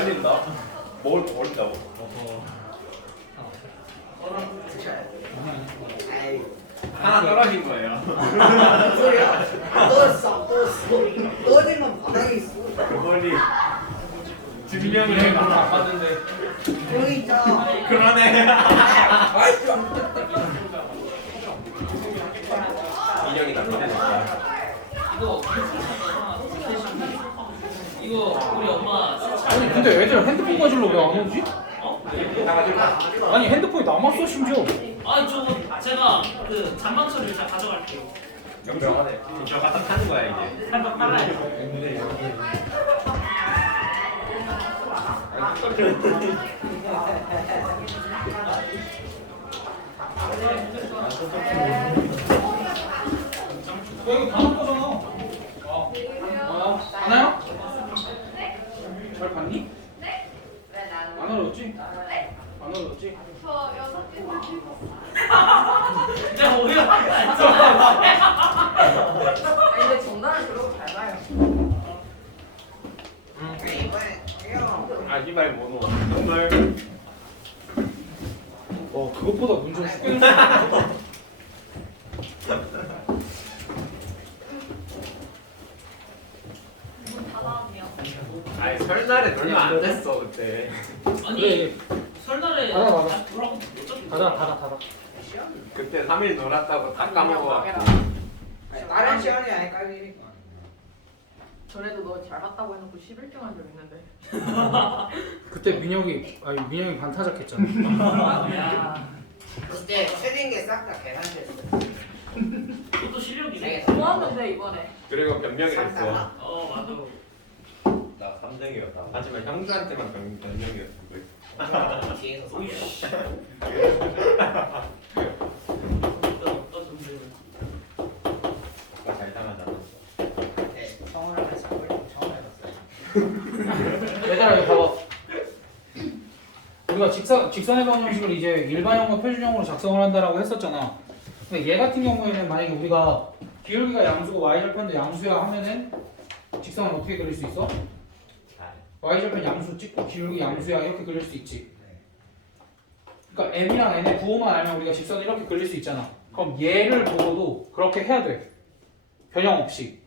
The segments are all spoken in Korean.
날린다. 뭘 버린다고? 하나 떨어진 거예요. 무슨 소리야? 떨어졌어. 떨어진 건 바닥에 있어. 그 멀리 주민형이랑 별로 안 맞는데. 여기 있잖아. 그러네. 아이씨. 민영이 다 꺼내줬다. 이거 우리 엄마 아니 근데 애들 핸드폰 가지러 왜 안 오지? 나가지고. 아니 핸드폰이 남았어 심지어. 아 저거 제가 그 잔망처리를 다 가져갈게요. 명명하네. 저 갖다 타는 거야 이제. 한번 빨아요. 야 이거 다 바꿔잖아. 하나요? 잘 봤니? 네? 왜 나는? 안 어려웠지? 네? 안 어려웠지? 저 6개 읽었어요. 내가 오히려 했잖아요. 근데 정답을 그러고 잘 봐요. 아기발 모노. 정말. 그것보다 문제는 쉽게 냈어. 다 나왔네요. 아니 설날에 얼마 안 됐어 그때. 아니 설날에 받아, 받아. 다시 돌아오면 어차피 닫아. 그때 3일 놀았다고 다 까먹어. 다른 시간이 아니까 이게. 전에도 너 잘 봤다고 해놓고 11등 한 적 있는데. 그때 민영이 반타작했잖아. 야 그때 틀린 게 싹 다 계산됐어. 그것도 실력이네. 좋았는데 이번에. 그리고 변명을 했어. 어 맞아. 나 3등이었다. 하지만 형수한테만 변명이었어. 뒤에서 오이씨. 잘 당하지 않았어. 네, 성을 하면서 처음 해봤어요. 얘들아 이거 봐봐. 우리가 직선회전 형식을 이제 일반형과 표준형으로 작성을 한다라고 했었잖아. 근데 얘 같은 경우에는 만약에 우리가 기울기가 양수고 y절편도 양수야 하면은 직선을 어떻게 그릴 수 있어? y절편 양수 찍고 기울기 양수야 이렇게 그릴 수 있지. 그러니까 m이랑 n의 부호만 알면 우리가 직선을 이렇게 그릴 수 있잖아. 그럼 얘를 보고도 그렇게 해야 돼. 변형 없이.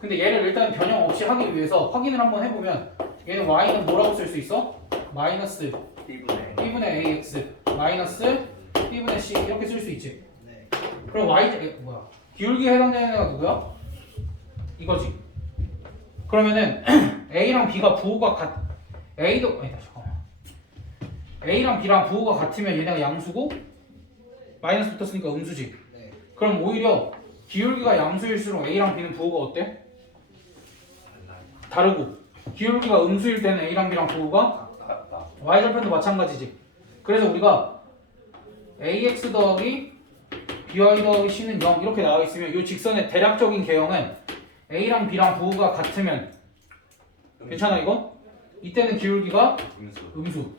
근데 얘를 일단 변형 없이 하기 위해서 확인을 한번 해보면 얘는 y는 뭐라고 쓸 수 있어? 마이너스 b분의 ax 마이너스 b분의 c 이렇게 쓸 수 있지. 네. 그럼 기울기에 해당되는 애가 누구야? 이거지. 그러면은 a랑 b가 부호가 a랑 b랑 부호가 같으면 얘네가 양수고 마이너스 붙었으니까 음수지. 네. 그럼 오히려 기울기가 양수일수록 a랑 b는 부호가 어때? 다르고 기울기가 음수일 때는 a랑 b랑 부호가 y절편도 마찬가지지. 그래서 우리가 ax 더하기 by 더하기 c는 0 이렇게 나와 있으면 이 직선의 대략적인 개형은 a랑 b랑 부호가 같으면 괜찮아 이거? 이때는 기울기가 음수.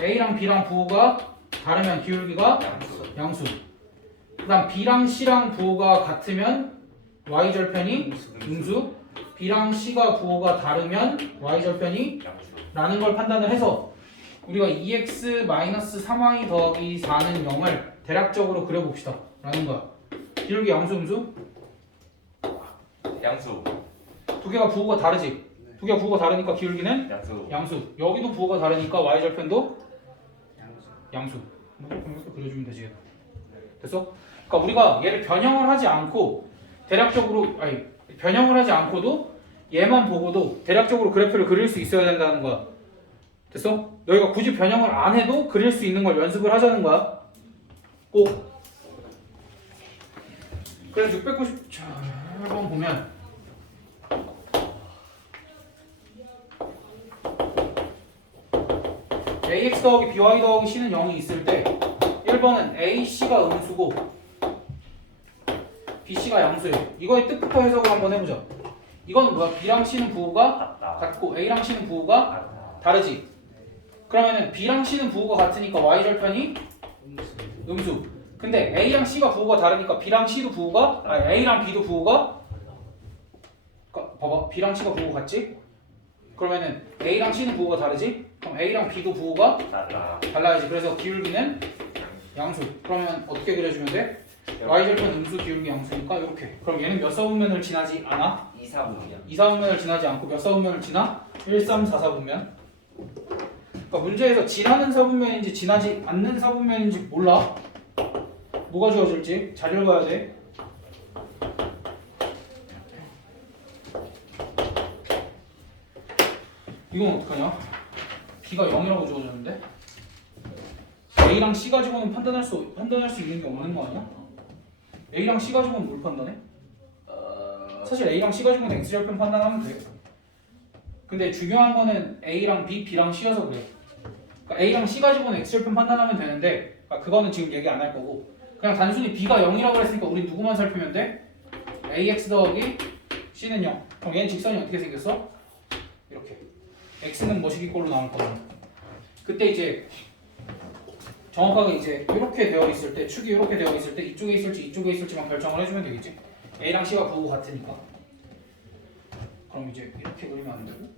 a랑 b랑 부호가 다르면 기울기가 양수. 그다음 b랑 c랑 부호가 같으면 y절편이 음수. b랑 c가 부호가 다르면 y절편이 라는 걸 판단을 해서 우리가 2x-3y 더하기 4는 0을 대략적으로 그려봅시다 라는 거야. 기울기 양수 음수? 양수. 두 개가 부호가 다르지? 두 개가 부호가 다르니까 기울기는 양수. 양수. 여기도 부호가 다르니까 y절편도 양수. 이렇게 그려주면 되지. 됐어? 그러니까 우리가 얘를 변형을 하지 않고 변형을 하지 않고도 얘만 보고도 대략적으로 그래프를 그릴 수 있어야 된다는 거야. 됐어? 여기가 굳이 변형을 안 해도 그릴 수 있는 걸 연습을 하자는 거야. 꼭. 그래서 697번 보면 ax 더하기 by 더하기 c는 0이 있을 때 1번은 ac가 음수고 bc가 양수예요. 이거의 뜻부터 해석을 한번 해보자. 이건 뭐야? b랑 c는 부호가 같고 a랑 c는 부호가 다르지. 그러면은 b랑 c는 부호가 같으니까 y절편이 음수. 근데 a랑 c가 부호가 다르니까 b랑 c도 A랑 b도 부호가 봐봐. b랑 c가 부호가 같지? 그러면은 A랑 C는 부호가 다르지? 그럼 A랑 B도 부호가 달라야지. 그래서 기울기는 양수. 그러면 어떻게 그려주면 돼? y절편 음수 기울기 양수니까 이렇게. 그럼 얘는 몇 사분면을 지나지 않아? 2, 4분이야. 2, 4분면을 지나지 않고 몇 사분면을 지나? 1, 3, 4, 4분면. 그러니까 문제에서 지나는 사분면인지 지나지 않는 사분면인지 몰라. 뭐가 주어질지 잘 읽어야 돼. 이건 어떡하냐? B가 0이라고 주어졌는데 A랑 C 가지고는 판단할 수 있는 게 없는 거 아니야? A랑 C 가지고는 뭘 판단해? 사실 A랑 C 가지고는 X절편 판단하면 돼. 근데 중요한 거는 A랑 B, B랑 C여서 그래. 그러니까 A랑 C 가지고는 X절편 판단하면 되는데 그거는 지금 얘기 안 할 거고 그냥 단순히 B가 0이라고 했으니까 우리 누구만 살피면 돼? AX 더하기 C는 0. 그럼 얘는 직선이 어떻게 생겼어? 이렇게. X는 뭐시기꼴로 나올 거잖아. 그때 이제 정확하게 이제 이렇게 되어 있을 때 축이 이렇게 되어 있을 때 이쪽에 있을지 이쪽에 있을지만 결정을 해주면 되겠지. A랑 C가 부호 같으니까. 그럼 이제 이렇게 그리면 안 되고.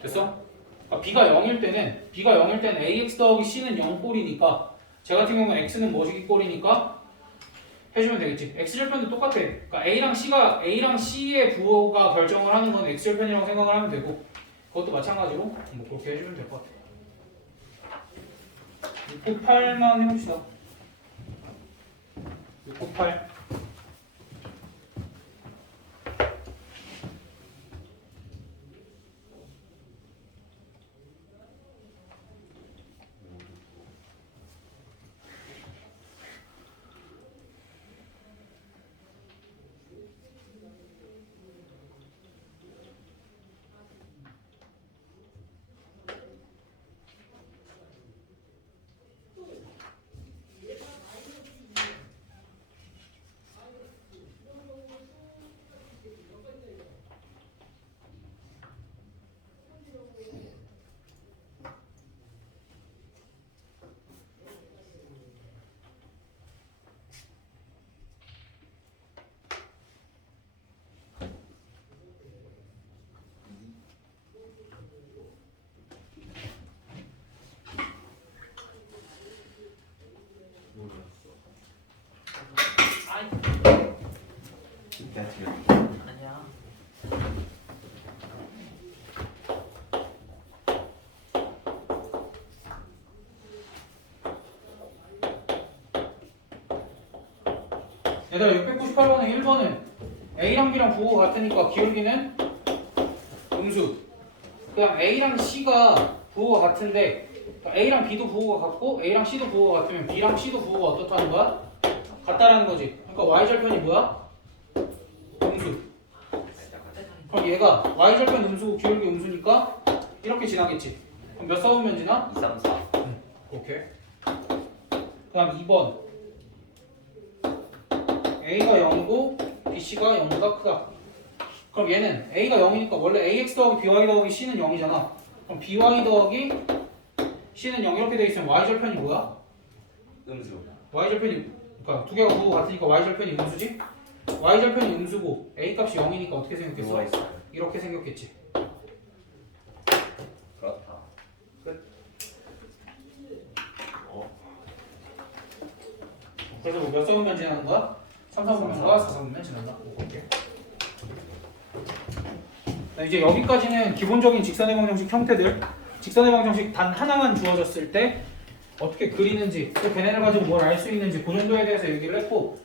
됐어? B가 0일 때는 AX 더하기 C는 0꼴이니까 제 같은 경우는 X는 뭐시기꼴이니까 해주면 되겠지. X절편도 똑같아. 그러니까 A랑 C의 부호가 결정을 하는 건 X절편이라고 생각을 하면 되고 그것도 마찬가지로 뭐 그렇게 해주면 될 것 같아. 6, 8만 해봅시다. 6, 8. 아니야. 얘들아 698번에 1번은 A랑 B랑 부호가 같으니까 기울기는 음수. 그다음 A랑 C가 부호가 같은데 A랑 B도 부호가 같고 A랑 C도 부호가 같으면 B랑 C도 부호가 어떻다는 거야? 같다라는 거지. 그러니까 Y절편이 뭐야? 음수. 그럼 얘가 Y절편 음수고 기울기 음수니까 이렇게 지나겠지. 그럼 몇 사분면 지나? 2, 3, 4. 오케이. 그다음 2번 A가 0이고 BC가 0보다 크다. 그럼 얘는 A가 0이니까 원래 AX 더하기 BY 더하기 C는 0이잖아. 그럼 BY 더하기 C는 0 이렇게 돼 있으면 Y절편이 뭐야? 음수. Y절편이 그러니까 두 개가 부호 같으니까 Y절편이 음수지? Y절편이 음수고 A 값이 0이니까 어떻게 생겼겠어? 뭐가 있어요? 이렇게 생겼겠지. 그렇다. 그래서 뭐 몇 사분면 지나는 거야? 3, 4분면과 4, 4분면 지난다. 오케이. 이제 여기까지는 기본적인 직선의 방정식 형태들. 직선의 방정식 단 하나만 주어졌을 때 어떻게 그리는지, 또 걔네를 가지고 뭘 알 수 있는지 그 정도에 대해서 얘기를 했고,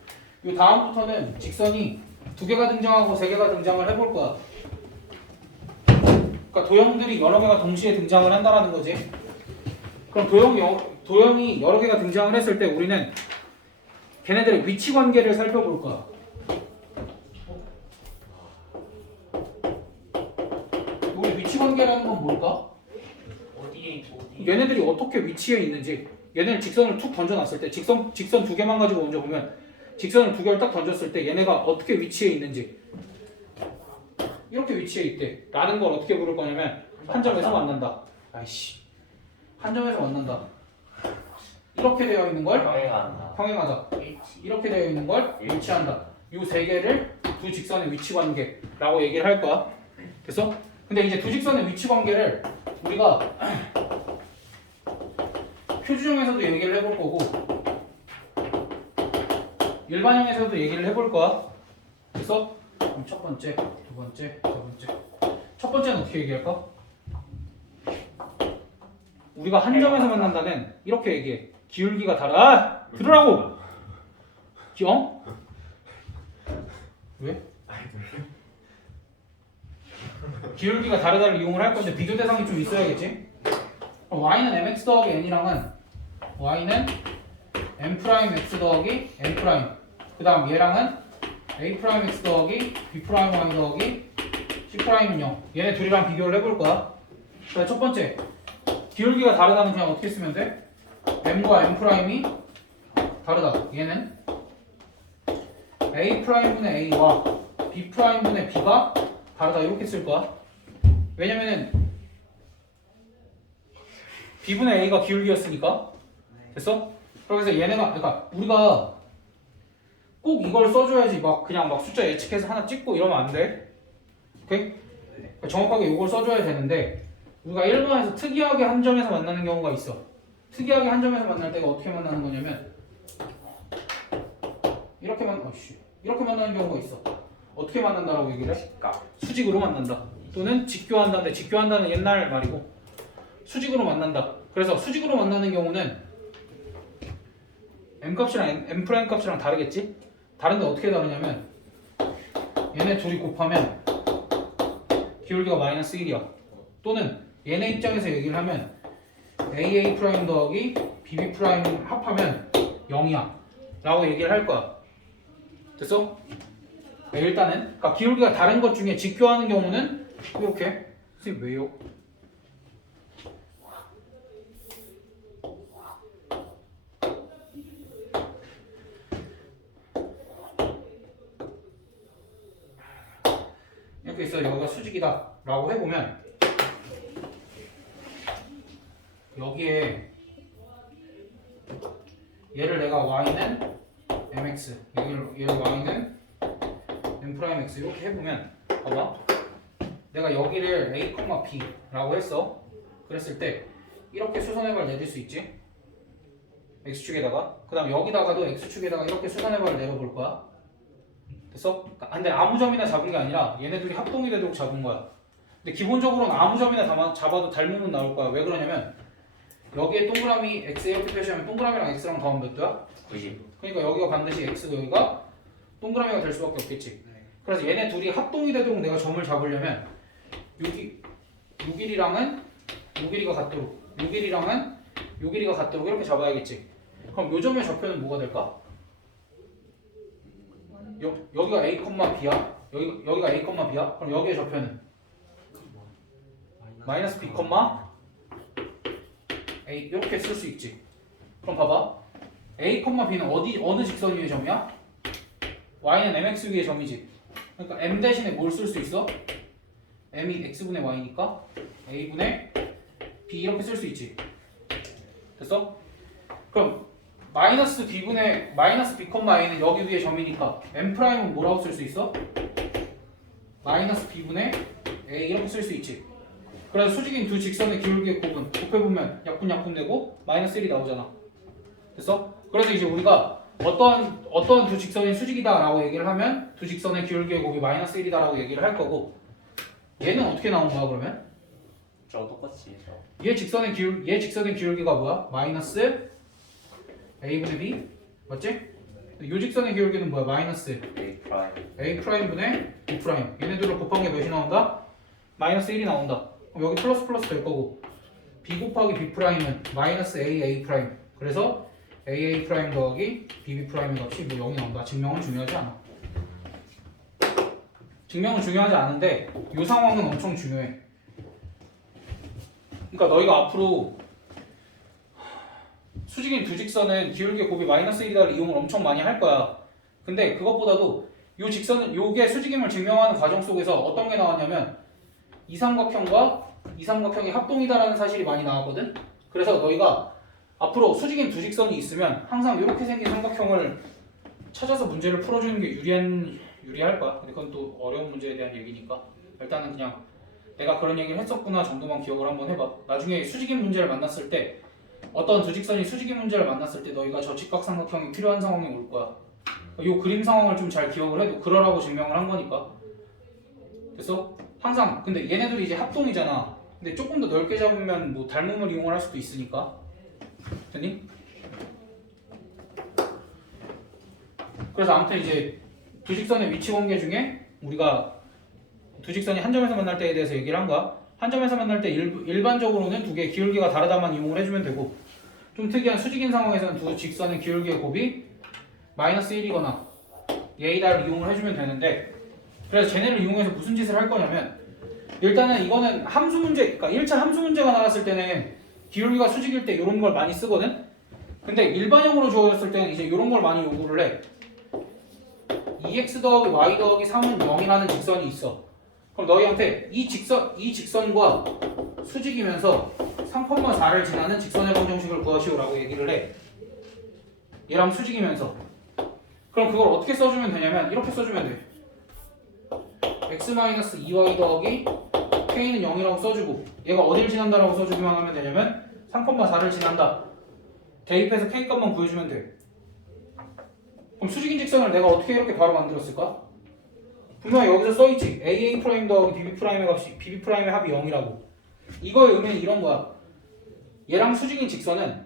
이 다음부터는 직선이 2개가 등장하고 3개가 등장을 해볼 거야. 그러니까 도형들이 여러 개가 동시에 등장을 한다라는 거지. 그럼 도형이 여러 개가 등장을 했을 때 우리는 걔네들의 위치 관계를 살펴볼 거야. 우리 위치 관계라는 건 뭘까? 어디? 얘네들이 어떻게 위치해 있는지. 얘네를 직선을 툭 던져놨을 때 직선 2개만 가지고 먼저 보면 직선을 2개를 딱 던졌을 때 얘네가 어떻게 위치해 있는지. 이렇게 위치해 있대 라는 걸 어떻게 부를 거냐면 한 점에서 만난다. 아이씨, 한 점에서 만난다. 이렇게 되어 있는 걸 평행한다. 평행하다. 이렇게 되어 있는 걸 일치한다. 이 세 개를 두 직선의 위치 관계라고 얘기를 할 거야. 됐어? 근데 이제 두 직선의 위치 관계를 우리가 표준형에서도 얘기를 해볼 거고 일반형에서도 얘기를 해볼 거야. 됐어? 그럼 첫 번째, 두 번째, 세 번째. 첫 번째는 어떻게 얘기할까? 우리가 한 점에서 만난다는 이렇게 얘기해. 기울기가 다르다. 들으라고. 어? 왜? 기울기가 다르다를 이용을 할 건데 비교 대상이 좀 있어야겠지. 그럼 y는 mx 더하기 n이랑은 y는 m 프라임 x 더하기 n 프라임. 그다음 얘랑은 a 프라임 x 더하기 b 프라임 y 더하기 c 프라임은 0. 얘네 둘이랑 비교를 해볼 거야. 자, 첫 번째 기울기가 다르다는 그냥 어떻게 쓰면 돼? m과 m 프라임이 다르다. 얘는 a 프라임분의 a와 b 프라임분의 b가 다르다 이렇게 쓸 거야. 왜냐면은 b분의 a가 기울기였으니까. 됐어? 그래서 얘네가 그러니까 우리가 꼭 이걸 써줘야지 막 그냥 막 숫자 예측해서 하나 찍고 이러면 안 돼. 오케이? 정확하게 이걸 써줘야 되는데 우리가 1번에서 특이하게 한 점에서 만나는 경우가 있어. 특이하게 한 점에서 만날 때가 어떻게 만나는 거냐면 이렇게 만나는 경우가 있어. 어떻게 만난다라고 얘기를 해? 수직으로 만난다. 또는 직교한다인데 직교한다는 옛날 말이고 수직으로 만난다. 그래서 수직으로 만나는 경우는 m 값이랑 m 프라임 값이랑 다르겠지? 다른데 어떻게 다르냐면 얘네 둘이 곱하면 기울기가 마이너스 1이야. 또는 얘네 입장에서 얘기를 하면 AA 프라임 더하기 BB 프라임 합하면 0이야 라고 얘기를 할 거야. 됐어? 네, 일단은 그러니까 기울기가 다른 것 중에 직교하는 경우는 이렇게. 선생님 왜요? 이렇게 있어. 여기가 수직이다 라고 해보면 여기에 얘를 내가 y는 mx 얘를 y는 m 프라임 x 이렇게 해보면 봐봐. 내가 여기를 a, b 라고 했어. 그랬을 때 이렇게 수선해발 내릴 수 있지. x축에다가 그 다음 여기다가도 x축에다가 이렇게 수선해발을 내려볼 거야. 됐어? 근데 아무 점이나 잡은 게 아니라 얘네 둘이 합동이 되도록 잡은 거야. 근데 기본적으로는 아무 점이나 잡아도 닮으면 나올 거야. 왜 그러냐면 여기에 동그라미 x 이렇게 표시하면 동그라미랑 x랑 더하면 몇 도야? 90. 그러니까 여기가 반드시 x고 여기가 동그라미가 될 수밖에 없겠지. 그래서 얘네 둘이 합동이 되도록 내가 점을 잡으려면 여기 요 길이랑은 요 길이가 같도록 요 길이랑은 요 길이가 같도록 이렇게 잡아야겠지. 그럼 요 점의 좌표는 뭐가 될까? 여기가 a, b야. 여기가 a, b야. 그럼 여기의 좌표는 마이너스 b, a 이렇게 쓸 수 있지. 그럼 봐봐. a, b는 어느 직선 위의 점이야? y는 mx 위의 점이지. 그러니까 m 대신에 뭘 쓸 수 있어? m이 x분의 y니까 a분의 b 이렇게 쓸 수 있지. 됐어? 그럼 마이너스 b분의 마이너스 b, a는 여기 위에 점이니까 m 프라임은 뭐라고 쓸 수 있어? 마이너스 b분의 a 이렇게 쓸 수 있지. 그래서 수직인 두 직선의 기울기의 곱은 곱해보면 약분 되고 마이너스 1이 나오잖아. 됐어? 그래서 이제 우리가 어떠한 두 직선이 수직이다라고 얘기를 하면 두 직선의 기울기의 곱이 마이너스 1이다라고 얘기를 할 거고 얘는 어떻게 나온 거야 그러면? 저 똑같이 저. 얘 직선의 기울기가 뭐야? 마이너스 a분의 b 맞지? 요 직선의 기울기는 뭐야? 마이너스 A 프라임. a 프라임분의 b 프라임. 얘네들을 곱한 게 몇이 나온다? 마이너스 1이 나온다. 그럼 여기 플러스 될 거고 b 곱하기 b 프라임은 마이너스 a 프라임. 그래서 a 프라임 더하기 b 프라임의 값이 뭐 0이 나온다. 증명은 중요하지 않아. 증명은 중요하지 않은데 이 상황은 엄청 중요해. 그러니까 너희가 앞으로 수직인 두 직선은 기울기의 곱이 마이너스 1이다를 이용을 엄청 많이 할 거야. 근데 그것보다도 이 직선은 요게 수직임을 증명하는 과정 속에서 어떤 게 나왔냐면 이 삼각형과 이 삼각형이 합동이다라는 사실이 많이 나왔거든. 그래서 너희가 앞으로 수직인 두 직선이 있으면 항상 이렇게 생긴 삼각형을 찾아서 문제를 풀어주는 게 유리할 거야. 근데 그건 또 어려운 문제에 대한 얘기니까 일단은 그냥 내가 그런 얘기를 했었구나 정도만 기억을 한번 해봐. 나중에 수직인 문제를 만났을 때 어떤 두 직선이 수직인 문제를 만났을 때 너희가 저 직각삼각형이 필요한 상황이 올 거야. 이 그림 상황을 좀 잘 기억을 해도 그러라고 증명을 한 거니까. 그래서 항상 근데 얘네들이 이제 합동이잖아. 근데 조금 더 넓게 잡으면 뭐 닮음을 이용을 할 수도 있으니까. 됐니? 그래서 아무튼 이제 두 직선의 위치 관계 중에 우리가 두 직선이 한 점에서 만날 때에 대해서 얘기를 한 거야. 한 점에서 만날 때 일반적으로는 두 개의 기울기가 다르다만 이용을 해주면 되고, 좀 특이한 수직인 상황에서는 두 직선의 기울기의 곱이 마이너스 1이거나 A다를 이용을 해주면 되는데, 그래서 쟤네를 이용해서 무슨 짓을 할 거냐면, 일단은 이거는 함수 문제, 그러니까 1차 함수 문제가 나왔을 때는 기울기가 수직일 때 이런 걸 많이 쓰거든. 근데 일반형으로 주어졌을 때는 이제 이런 걸 많이 요구를 해. 2x 더하기 y 더하기 3은 0이라는 직선이 있어. 그럼 너희한테 이 직선과 수직이면서 3,4를 지나는 직선의 방정식을 구하시오라고 얘기를 해. 얘랑 수직이면서. 그럼 그걸 어떻게 써주면 되냐면 이렇게 써주면 돼. x-2y 더하기 k는 0이라고 써주고, 얘가 어딜 지난다라고 써주기만 하면 되냐면 3,4를 지난다. 대입해서 k 값만 구해주면 돼. 그럼 수직인 직선을 내가 어떻게 이렇게 바로 만들었을까? 분명히 여기서 써있지. AA' 더하기 BB'의 값이 BB'의 합이 0이라고. 이거의 의미는 이런 거야. 얘랑 수직인 직선은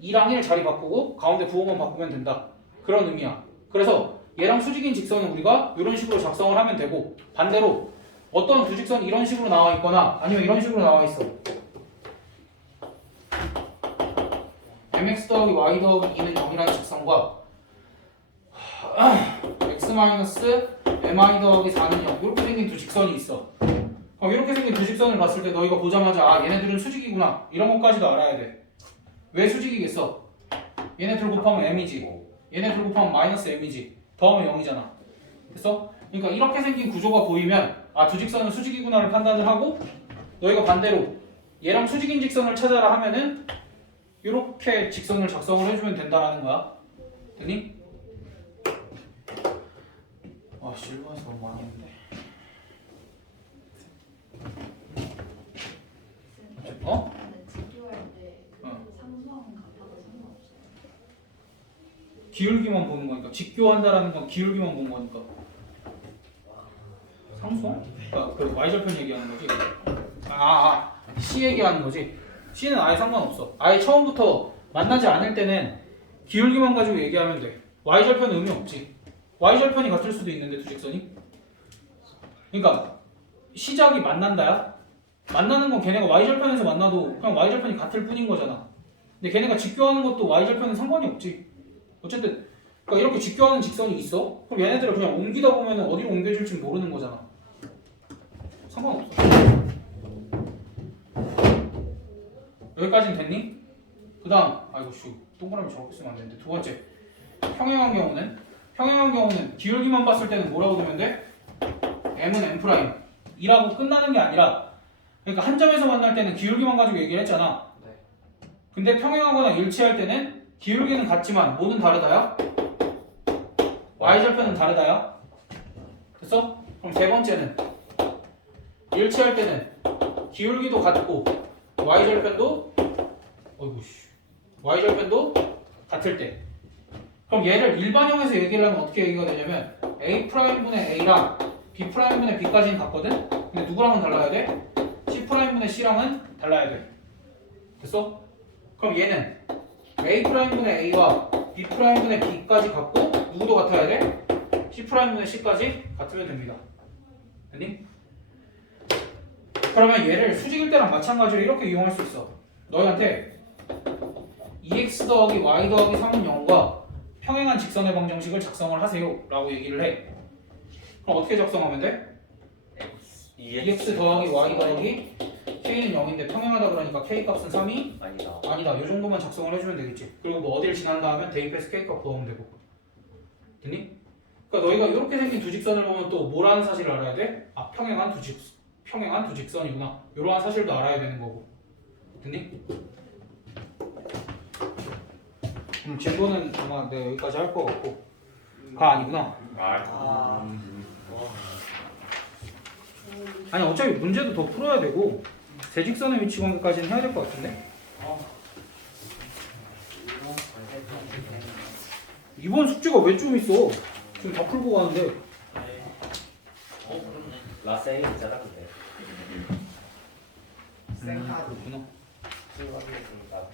2랑 1 자리 바꾸고 가운데 부호만 바꾸면 된다. 그런 의미야. 그래서 얘랑 수직인 직선은 우리가 이런 식으로 작성을 하면 되고, 반대로 어떤 두 직선이 이런 식으로 나와 있거나 아니면 이런 식으로 나와 있어. mx 더하기 y 더하기 2는 0이라는 직선과 x-mi 더하기 4는 0 이렇게 생긴 두 직선이 있어. 이렇게 생긴 두 직선을 봤을 때 너희가 보자마자 아 얘네들은 수직이구나 이런 것까지도 알아야 돼. 왜 수직이겠어? 얘네 둘 곱하면 m이지, 얘네 둘 곱하면 마이너스 m이지, 더하면 0이잖아. 됐어? 그러니까 이렇게 생긴 구조가 보이면 아 두 직선은 수직이구나를 판단을 하고, 너희가 반대로 얘랑 수직인 직선을 찾아라 하면은 이렇게 직선을 작성을 해주면 된다라는 거야. 됐니? 아 실버에서 너무 많이 했는데. 어? 근데 직교할 때 상수함은 같아도 상관없어요. 기울기만 보는 거니까. 직교한다라는 건 기울기만 본 거니까. 상수함? 그러니까 그 y절편 얘기하는 거지. C 얘기하는 거지. C는 아예 상관없어. 아예 처음부터 만나지 않을 때는 기울기만 가지고 얘기하면 돼. y절편은 의미 없지. y절편이 같을 수도 있는데 두 직선이. 그러니까 시작이 만난다야. 만나는 건 걔네가 y절편에서 만나도 그냥 y절편이 같을 뿐인 거잖아. 근데 걔네가 직교하는 것도 y절편은 상관이 없지. 어쨌든 그러니까 이렇게 직교하는 직선이 있어. 그럼 얘네들을 그냥 옮기다 보면 어디로 옮겨줄지 모르는 거잖아. 상관없어. 여기까지는 됐니? 그 다음 아이고 슈 동그라미 저렇게 쓰면 안 되는데, 두 번째 평행한 경우는 기울기만 봤을 때는 뭐라고 되면 돼? m은 m' 이라고 끝나는 게 아니라, 그러니까 한 점에서 만날 때는 기울기만 가지고 얘기를 했잖아. 근데 평행하거나 일치할 때는 기울기는 같지만 뭐는 다르다야? y절편은 다르다야. 됐어? 그럼 세 번째는 일치할 때는 기울기도 같고 y절편도 같을 때. 그럼 얘를 일반형에서 얘기를 하면 어떻게 얘기가 되냐면 A'분의 A랑 B'분의 B까지는 같거든? 근데 누구랑은 달라야 돼? C'분의 C랑은 달라야 돼. 됐어? 그럼 얘는 A'분의 A와 B'분의 B까지 같고 누구도 같아야 돼? C'분의 C까지 같으면 됩니다. 됐니? 그러면 얘를 수직일 때랑 마찬가지로 이렇게 이용할 수 있어. 너희한테 2x 더하기 y 더하기 3은 0과 평행한 직선의 방정식을 작성을 하세요 라고 얘기를 해. 그럼 어떻게 작성하면 돼? 2x 더하기 y 더하기 k는 0인데 평행하다 그러니까 k 값은 3이 아니다. 이 정도만 작성을 해주면 되겠지. 그리고 뭐 어딜 지난다 하면 대입해서 k 값 구하면 되고. 됐니? 그러니까 너희가 이렇게 생긴 두 직선을 보면 또 뭐라는 사실을 알아야 돼? 아 평행한 두 직선이구나. 이러한 사실도 알아야 되는 거고. 됐니? 질문은 아마 내가 여기까지 할 거 같고, 가 아니구나. 아. 아니 어차피 문제도 더 풀어야 되고 대직선의 위치 관계까지는 해야 될 것 같은데. 이번 숙제가 왜 좀 있어? 지금 다 풀고 가는데. 그렇네. 라세이 있잖아 근데. 생각. 그렇구나. 수학이었으니까.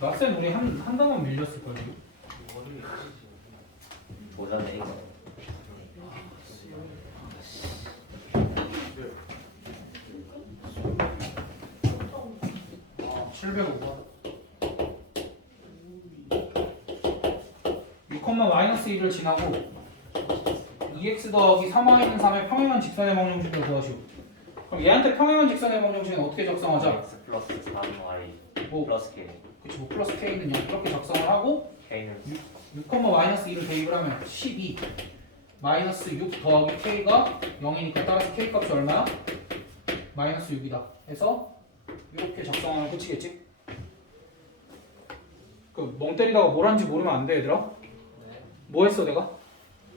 라센 우리 한 단원 밀렸을 거예요. 도전에 이거. 아, 705번. 6,-1을 지나고 2x 더하기 3y는 3의 평행한 직선의 방정식을 구하시오. 그럼 얘한테 평행한 직선의 방정식은 어떻게 적성하자? x 플러스 3y 뭐, 플러스 k. 그치, 뭐 플러스 k는 0 이렇게 적성을 하고 k는 6,-2를 대입을 하면 12 마이너스 6 더하기 k가 0이니까 따라서 k 값이 얼마야? 마이너스 6이다 해서 이렇게 적성하면 끝이겠지? 그 멍 때리다가 뭘 한지 모르면 안 돼 얘들아? 뭐 했어 내가?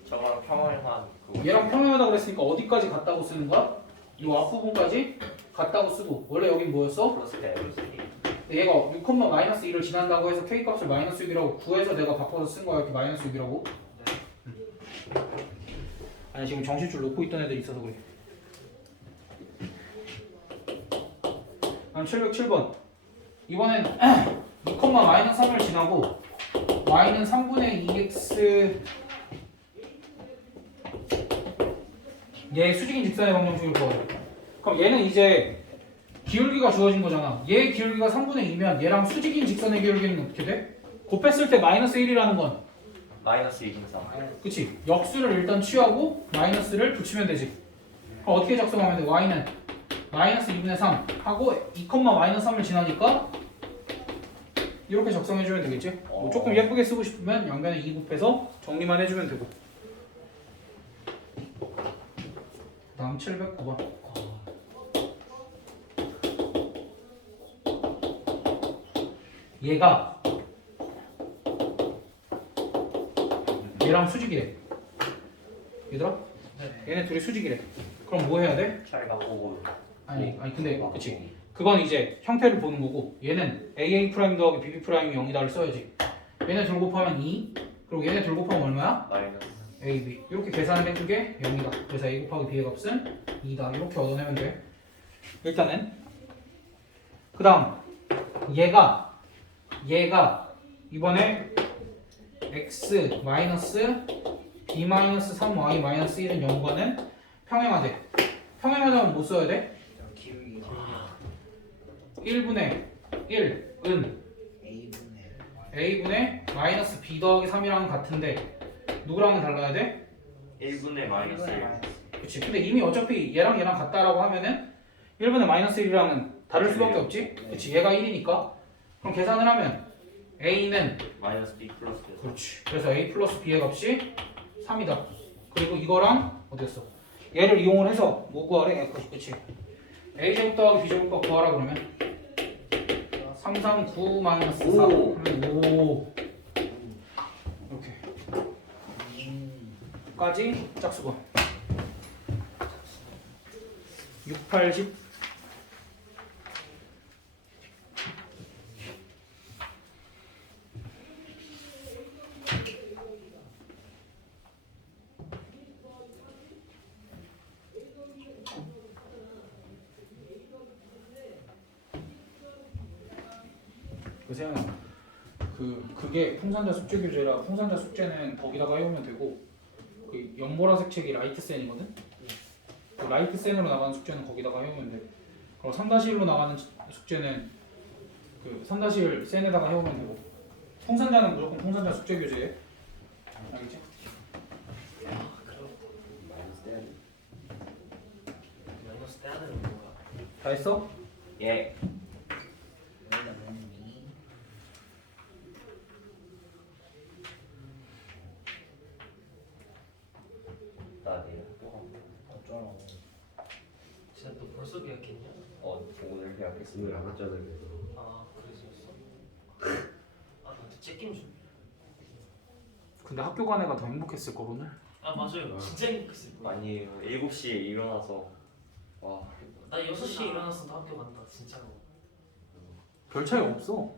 저거랑 평행한 그거. 얘랑 평행하다고 그랬으니까 어디까지 같다고 쓰는 거야? 이 앞부분까지 같다고 쓰고 원래 여긴 뭐였어? 플러스 k. 근데 얘가 6,-1을 지난다고 해서 k 값을 마이너스 6이라고 구해서 내가 바꿔서 쓴 거야 이렇게 마이너스 6이라고. 아니 지금 정신줄 놓고 있던 애들이 있어서 그래. 다음 707번. 이번엔 2,-3을 지나고 y는 3분의 2x 얘 수직인 직선의 방정식을 구하래. 그럼 얘는 이제 기울기가 주어진 거잖아. 얘 기울기가 3분의 2면 얘랑 수직인 직선의 기울기는 어떻게 돼? 곱했을 때 마이너스 1이라는 건 마이너스 2인상. 그치? 역수를 일단 취하고 마이너스를 붙이면 되지. 그럼 어떻게 작성하면 돼? y는 마이너스 2분의 3 하고 2,-3을 지나니까 이렇게 작성해주면 되겠지? 뭐 조금 예쁘게 쓰고 싶으면 양변에 2 곱해서 정리만 해주면 되고. 다음 709번. 얘가 얘랑 수직이래. 얘들아? 얘네 둘이 수직이래. 그럼 뭐 해야 돼? 차이가 5. 아니 근데 그치. 그건 이제 형태를 보는 거고 얘는 AA 프라임 더하기 BB 프라임이 0이다를 써야지. 얘네 둘 곱하면 2 그리고 얘네 둘 곱하면 얼마야? 마이너스. AB 이렇게 계산을 해준 게 0이다. 그래서 A 곱하기 B의 값은 2다. 이렇게 얻어내면 돼. 일단은 그 다음 얘가 이번에 x 마이너스 b 마이너스 3y 마이너스 1은 0과는 평행하대. 평행하다면 뭐 써야 돼? 기울기. 1분의 1은 a분의 마이너스 b 더하기 3이랑 같은데 누구랑은 달라야 돼? 1분의 마이너스 1. 그치. 근데 이미 어차피 얘랑 같다라고 하면은 1분의 마이너스 1이랑은 다를 수밖에 없지? 그치. 얘가 1이니까. 그럼 계산을 하면 a는 마이너스 b 플러스 k. 그렇지. 그래서 a 플러스 b의 값이 3이다. 그리고 이거랑 어디였어? 얘를 이용을 해서 뭐 구하래? 그치. a제곱 더하기 b제곱 값 구하라 그러면 339 마이너스 4 오. 그러면 5 이렇게 까지 짝수건 6, 8, 10 세연아, 그게 풍산자 숙제 교재라 풍산자 숙제는 거기다가 해오면 되고 그 연보라색 책이 라이트센이거든. 그 라이트센으로 나가는 숙제는 거기다가 해오면 돼. 그리고 3-1로 나가는 숙제는 그 3-1 센에다가 해오면 되고 풍산자는 무조건 풍산자 숙제 교재에. 알겠지? 마이너스 떼야 되는 거야. 다 했어? 예. 나 내일 어쩌라고. 진짜 너 벌써 계약했냐? 오늘 계약했습니다. 안 왔잖아요. 아 그랬었어? 아 나한테 째낌 좀. 근데 학교 간 애가 더 행복했을 걸 오늘. 아 맞아요. 진짜 행복했어요. 아니에요. 7시에 일어나서 와. 나 6시에 일어나서 학교 간다 진짜로. 별 차이 없어.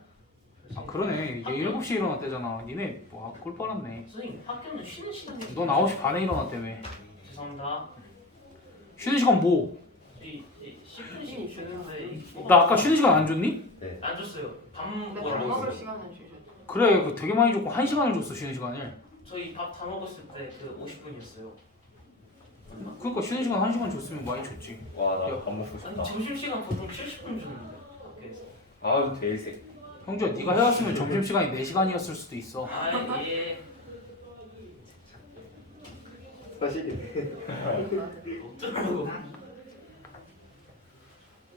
아 그러네. 얘 7시에 일어났대잖아. 니네 와 꿀 빨았네. 선생님 학교는 쉬는 시간이. 넌 9시 반에 일어났다며. 죄송합니다. 쉬는 시간 뭐? 이 10분씩 쉬는데 나 아까 쉬는 시간 안 줬니? 안 줬어요. 밥 근데 밥 먹으러 먹을 갔어요. 시간은 주셨죠. 그래 그 되게 많이 줬고 1시간을 줬어 쉬는 시간을. 저희 밥 다 먹었을 때 그 50분이었어요. 그러니까 쉬는 시간 1시간 줬으면 많이 줬지. 와, 나 밥 먹고 아니 싶다. 점심시간 보통 70분 줬는데 학교에서. 아우, 돼지. 형주야 네가 해왔으면 점심시간이 4시간이었을 수도 있어. 아 예. 사실이네. 어쩌라고.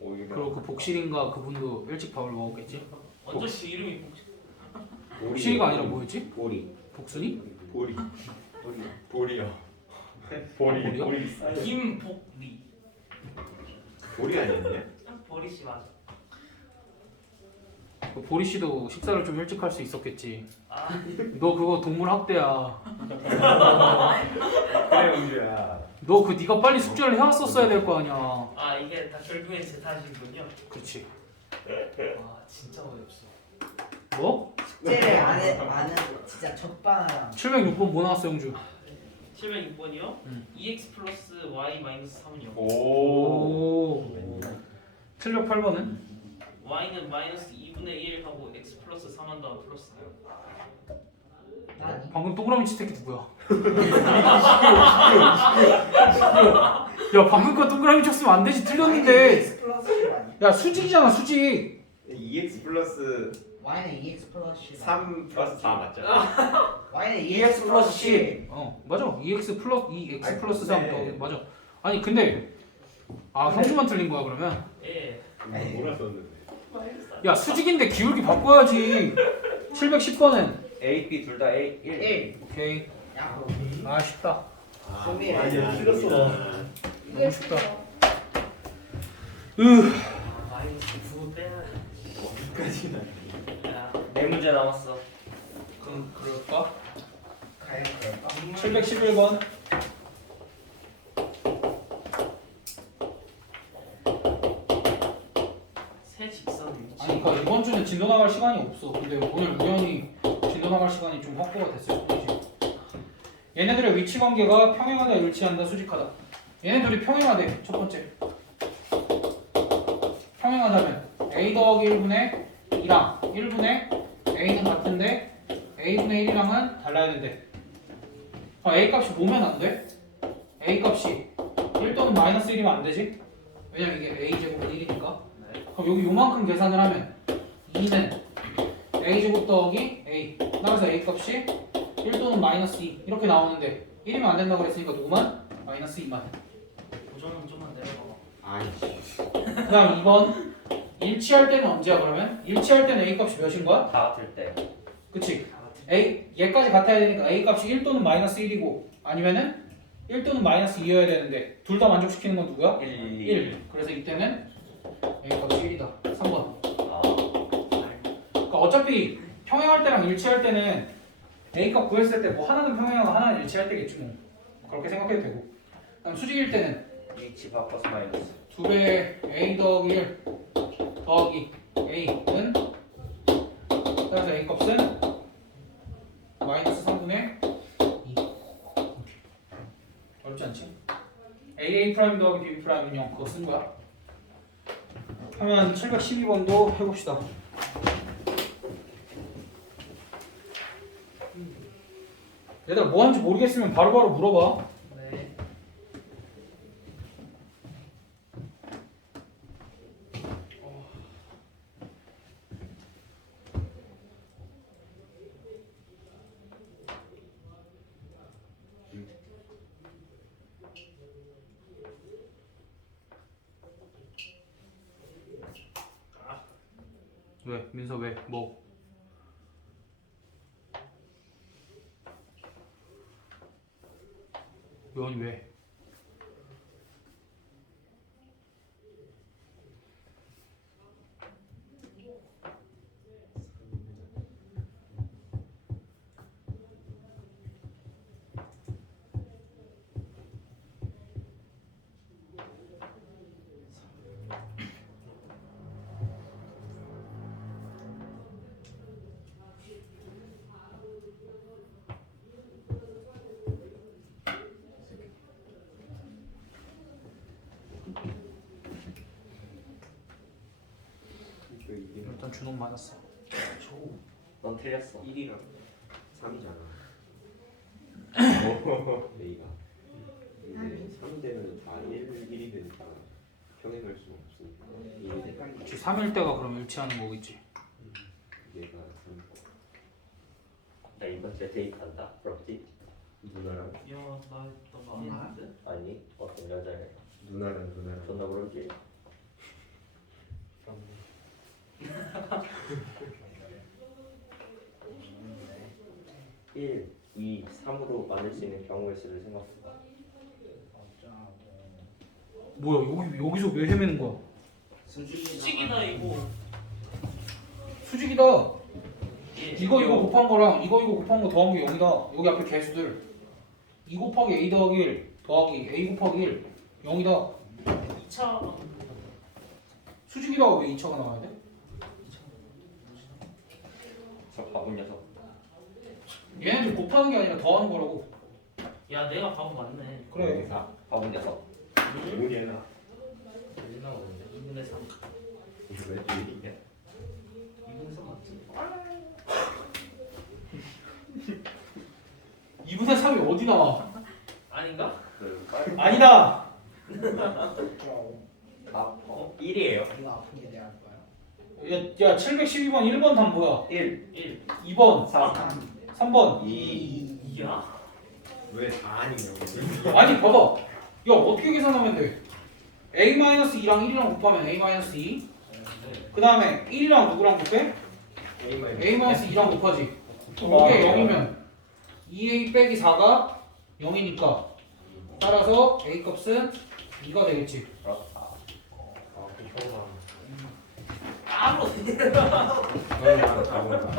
오히려. 그리고 그 복실인가 그분도 일찍 밥을 먹었겠지? 완전 씨 이름이 복지. 복실이가 아니라 뭐였지? 보리. 복순이? 보리. 보리요. 보리. 보리요? 보리 비싸요. 김복리. 보리 아니었냐? 보리 씨 맞아. 그 보리 씨도 식사를 좀 일찍 할 수 있었겠지. 아 너 그거 동물 학대야. 그래, 우주야. 너 그 네가 빨리 숙제를 해왔었어야 될 거 아니야. 아 이게 다 결국엔 제 탓이군요. 그렇지. 아 진짜 어이없어. 뭐? 숙제를 안은 진짜 적반하장. 706번 뭐 나왔어 형주? 706번이요? 응. 2x 플러스 y 마이너스 3이요. 오. 708번은? y는 마이너스 2분의 1 하고 x 플러스 3한 다음 플러스요. 아니. 방금 동그라미 치 새끼 누구야? 야 방금 거 동그라미 쳤으면 안 되지 틀렸는데. X 플러스 10 아니야? 야 수직이잖아 수직. 2x 플러스 Y는 2x 플러스 10. 3 플러스 4 맞죠? Y는 2x 플러스 10. 어 맞아. 2x 플러스 2x 플러스 3 네. 맞아. 아니 근데 아 형주만 틀린 거야 그러면? 예. 몰랐었는데. 야 수직인데 기울기 바꿔야지. 710번은 A, B 둘 다 A 1. 1. 오케이. 야, 아 쉽다. 소미를. 틀렸어. 너무 쉽다. 마이너스 9 빼야. 어디까지나. 야, 네 문제 남았어. 그럼 그럴까? 가야 그럴까? 711번. 새 직선 위치. 아니 그러니까 이번 주는 진도 나갈 시간이 없어. 근데 오늘 우연히 진도 나갈 시간이 좀 확보가 됐을 뿐이지. 얘네들의 위치 관계가 평행하다, 일치한다, 수직하다. 얘네들이 평행하대. 첫 번째. 평행하다면 a 더하기 1분의 2랑 1분의 a는 같은데 a분의 1이랑은 달라야 된대. a 값이 뭐면 안 돼? a 값이 1 또는 마이너스 1이면 안 되지? 왜냐면 이게 a 제곱은 1이니까. 그럼 여기 요만큼 계산을 하면 2는 a제곱 더하기 a 따라서 a 값이 1 또는 마이너스 2 이렇게 나오는데 1이면 안 된다고 그랬으니까 5만 마이너스 2만. 고정은 좀만 내려봐봐. 아이씨. 그 다음 2번 일치할 때는 언제야 그러면? 일치할 때는 a 값이 몇인 거야? 다 같을 때. 그치? a 얘까지 같아야 되니까 a 값이 1 또는 마이너스 1이고 아니면은 1 또는 마이너스 2여야 되는데 둘 다 만족시키는 건 누구야? 1, 1. 그래서 이때는 a 값이 1이다. 3번. 아. 그러니까 어차피 평행할 때랑 일치할 때는 a 값 구했을 때 뭐 하나는 평행하고 하나는 일치할 때겠지 뭐. 그렇게 생각해도 되고. 그다음 수직일 때는 H 바꿔서 마이너스. 2배 a 더하기 1 더하기 a는 따라서 a 값은 마이너스 3분의 2. 어렵지 않지? aa 프라임 더하기 bb 프라임은 0 그거 쓴 거야. 하면 712번도 해봅시다. 얘들아 뭐 하는지 모르겠으면 바로바로 물어봐. 네. 왜? 민서 왜? 뭐? 요원이 왜? 준호 맞았어. 넌 틀렸어. 1이랑 3이잖아. A가. 이제 3 되면 다 1이 되니까 평행할 수 없으니까 1이 되니까 그치 3일 때가 그럼 일치하는 거겠지. 얘가 3. 나 이번 주에 데이트한다. 부럽지? 누나랑 야나 많이 했는데. 아니 어떤 여자애 누나랑 존나 부럽지? 1, 2, 3으로 만들 수 있는 경우의 수를 생각해봐. 뭐야 여기서 왜 헤매는 거야? 수직이다 이거. 수직이다. 예. 이거 곱한 거랑 이거 곱한 거 더한 게 0이다. 여기 앞에 개수들 2 곱하기 a 더하기 1 더하기 a 곱하기 1 0이다. 2차 수직이다가 왜 2차가 나와야 돼? 저 바본 녀석. 얘네들 곱하는 게 아니라 더하는 거라고. 야 내가 바보 맞네. 그래. 아, 바본 녀석. 뭐냐? 2분의 3. 이거 왜 1이냐? 2분의 3 맞지? 2분의 3이 어디 나와? 아닌가? 아니다. 아, 1이에요. 이거 아픈 게 내가 할 거야. 야 712번 1번 답 뭐야? 1, 1. 2번 3, 3번 2. 2야? 왜 다 아니냐고? 아니 봐봐. 야 어떻게 계산하면 돼? a-2랑 1이랑 곱하면 a-2 그 다음에 1이랑 누구랑 곱해? a-2랑 곱하지. 이게 0이면 2a 빼기 4가 0이니까 따라서 a 값은 2가 되겠지. 그렇다. 바로 바본가?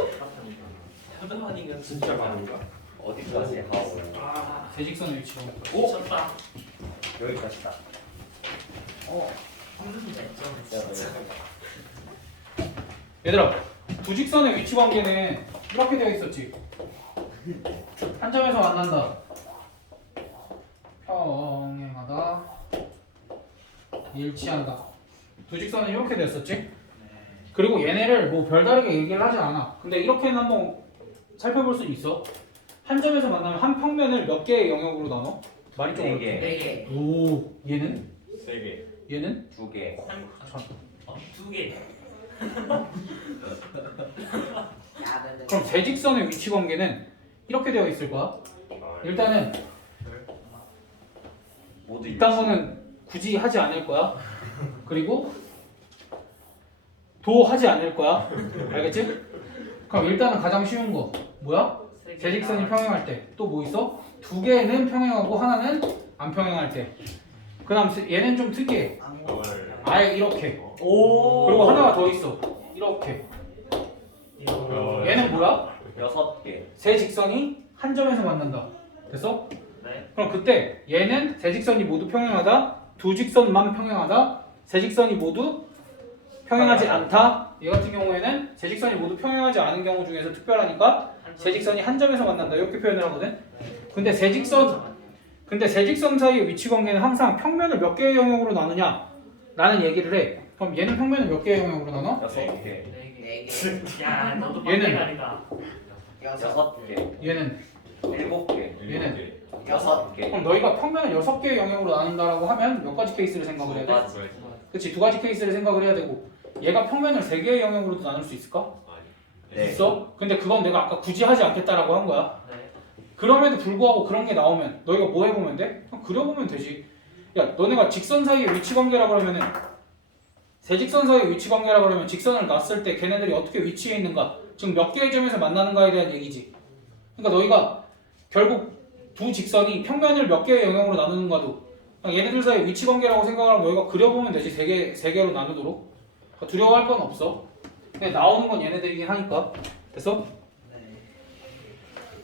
잠깐만이면 진짜 바본가? 어디까지 하고 대직선의 위치로. 미쳤다. 여기까지다. 얘들아 두 직선의 위치 관계는 이렇게 되어 있었지. 한 점에서 만난다. 평행하다. 일치한다. 두 직선은 이렇게 됐었지. 그리고 얘네를 뭐 별다르게 얘기를 하지 않아. 근데 이렇게는 한번 살펴볼 수 있어. 한 점에서 만나면 한 평면을 몇 개의 영역으로 나눠? 말이 좀 어렵지? 4개. 오 얘는? 3개. 얘는? 2개. 2개. 그럼 대직선의 위치 관계는 이렇게 되어 있을 거야. 일단은 모두 이딴 거는 굳이 하지 않을 거야. 그리고 도 하지 않을 거야. 알겠지? 그럼 일단은 가장 쉬운 거 뭐야? 대직선이 평행할 때 또 뭐 있어? 두 개는 평행하고 하나는 안 평행할 때. 그다음 얘는 좀 특이해. 아예 이렇게. 오. 그리고 하나가 더 있어. 이렇게. 얘는 뭐야? 6개. 세 직선이 한 점에서 만난다. 됐어? 네. 그럼 그때 얘는 세 직선이 모두 평행하다. 두 직선만 평행하다. 세 직선이 모두 평행하지 않다. 얘 같은 경우에는 세 직선이 모두 평행하지 않은 경우 중에서 특별하니까 세 직선이 한 점에서 만난다. 이렇게 표현을 하거든. 근데 세 직선 사이의 위치 관계는 항상 평면을 몇 개의 영역으로 나누냐? 라는 얘기를 해. 그럼 얘는 평면을 몇 개의 영역으로 나눠? 6개. 4개. 야 너도 얘는? 반대가 아니다. 6개. 얘는 7개. 얘는 6개. 그럼 너희가 평면을 6개의 영역으로 나눈다라고 하면 몇 가지 케이스를 생각을 해야 돼? 그치, 두 가지 케이스를 생각을 해야 되고 얘가 평면을 3개의 영역으로도 나눌 수 있을까? 네. 있어? 근데 그건 내가 아까 굳이 하지 않겠다라고 한 거야. 네. 그럼에도 불구하고 그런 게 나오면 너희가 뭐 해보면 돼? 그냥 그려보면 되지. 야 너네가 직선 사이의 위치 관계라 그러면은 세 직선 사이의 위치 관계라 그러면 직선을 놨을 때 걔네들이 어떻게 위치해 있는가, 즉 몇 개의 점에서 만나는가에 대한 얘기지. 그러니까 너희가 결국 두 직선이 평면을 몇 개의 영역으로 나누는가도 그냥 얘네들 사이의 위치 관계라고 생각을 하면 너희가 그려보면 되지. 세 개로 나누도록. 그러니까 두려워할 건 없어. 근데 나오는 건 얘네들이긴 하니까. 됐어?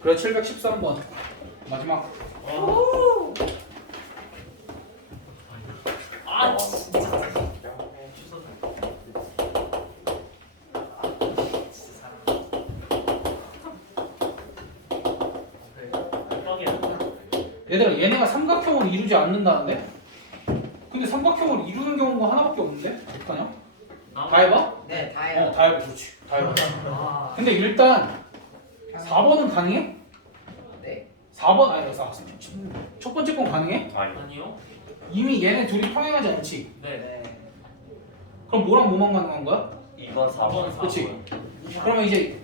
그래 713번 마지막. 아 진짜. 얘들아 얘네가 삼각형을 이루지 않는다는데? 근데 삼각형을 이루는 경우가 하나밖에 없는데? 어떡하냐? 다 해봐? 네, 다 해요. 다 해봐. 그렇지. 다 해봐. 아, 근데 일단 4번은 가능해? 네. 4번 아니 첫 번째 건 가능해? 아니요. 이미 얘네 둘이 평행하지 않지? 네. 네. 그럼 뭐랑 뭐만 가능한 거야? 2번 4번. 그치. 그러면 이제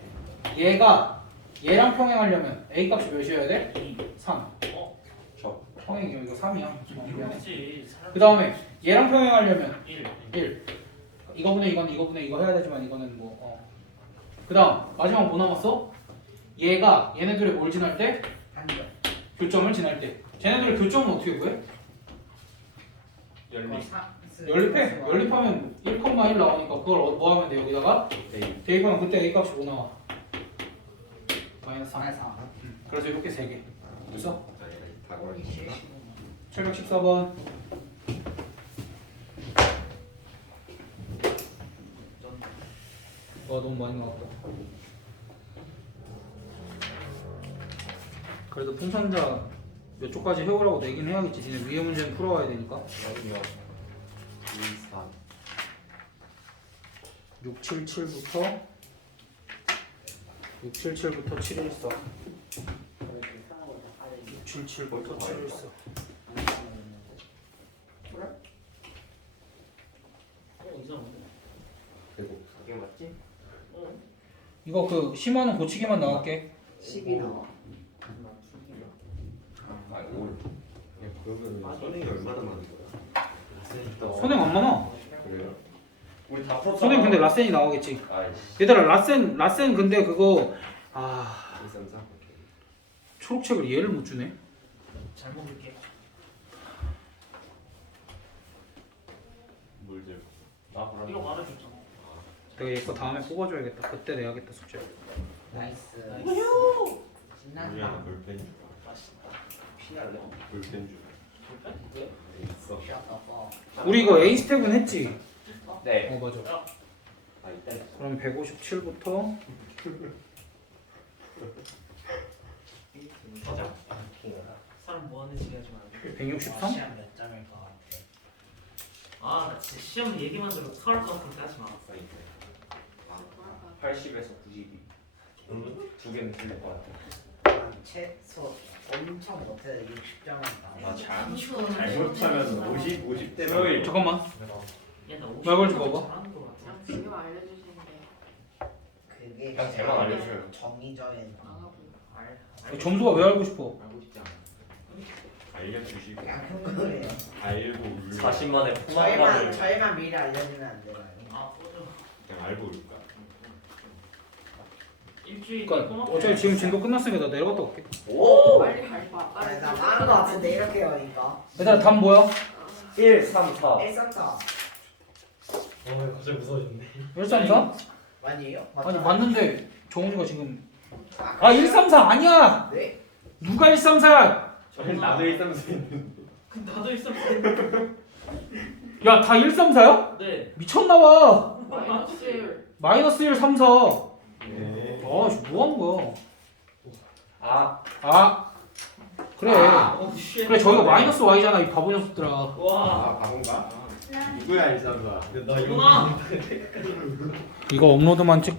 얘가 얘랑 평행하려면 A 값이 몇이어야 돼? 3. 저. 평행이죠. 이거 3이야. 미안해. 그렇지. 그 다음에 얘랑 평행하려면 1. 1. 이거분의 이거 해야 되지만 이거는 뭐 그 다음 마지막 뭐 남았어? 얘가 얘네들의 뭘 지날 때? 한 점. 교점을 지날 때. 쟤네들의 교점은 어떻게 구해? 연립해. 연립하면 1,1 나오니까 그걸 뭐 하면 돼? 여기다가 대입하면 그때 A 값이 뭐 나와? 마이너스 3. 그래서 이렇게 3개. 됐어? 다 걸리. 714번. 와 너무 많이 나왔다. 그래도 풍선자 몇 쪽까지 해오라고 내긴 해야겠지. 니네 위에 문제는 풀어와야 되니까. 여기요. 2, 4. 677부터 714. 677부터 714. 이상한데. 그리고 이게 맞지? 이거 그 심화는 고치기만 나갈게. 10이 나와. 아, 5. 그러면 선행이 얼마나 많은 거야? 선행 안 많아. 그래요? 우리 다 풀었잖아. 선행 근데 라센이 나오겠지. 아이씨. 얘들아 라센 근데 그거 1, 3, 4. 초록책을 얘를 못 주네. 잘 먹을게. 물들. 아 그럼. 이거 말해줬잖아. 내가 얘 거 다음에 뽑아줘야겠다. 그때 내야겠다 숙제. 나이스. 우리 신난다. 하나 볼펜 줄. 맛있다. 피날래. 볼펜 줄. 볼까? 있어. 우리 이거 A 스텝은 했지. 네. 맞아. 아, 있다. 그럼 157부터 맞아. 사람 뭐 하는지 얘기하지 마. 163? 시험 몇 점일까? 아, 나 진짜 시험 얘기만 들어도 토할 것 같은데 하지 마. 80에서 92. 두 개는 틀릴 것 같아. 난 최소 엄청 못해도 60점은 나와. 아, 잘못하면 50대면. 수요일. 잠깐만. 야, 나 말 걸지 마봐. 잘하는 거 같아. 그냥 지금 알려주시는 게 그게 그냥 제만 알려줘요. 정의적인 안 하고 점수가 왜 알고 싶어? 알고 싶지 않아. 알려주시고 그냥 흥분해요. 알고 울고 40만에 저희만 미리 알려주면 안 되나요? 아, 꺼져. 그냥 알고 울까? 일주일 그러니까 어차피 지금 진도 끝났으니까 나 내려갔다 올게. 오. 빨리 밟아. 아니 나 빠른 거 같은데 이렇게 여니까 얘들아 답 뭐야? 1, 3, 4. 134 갑자기 무서워졌네. 134? 아니에요? 아니 맞는데 정훈이가 지금 아 134 아니야! 네? 누가 134야? 저는 나도 일삼수 있는데. 근데 나도 있어. 야 다 134야? 네. 미쳤나봐. 마이너스 1. 마이너스 1, 3, 4. 네. 아 지금 뭐 하는 거야? 아. 그래. 오, 쉣. 그래 저희가 마이너스 Y잖아 이 바보 녀석들아. 와. 아, 바본가? 누구야 일삼사? 나 누나. 이거 업로드만 찍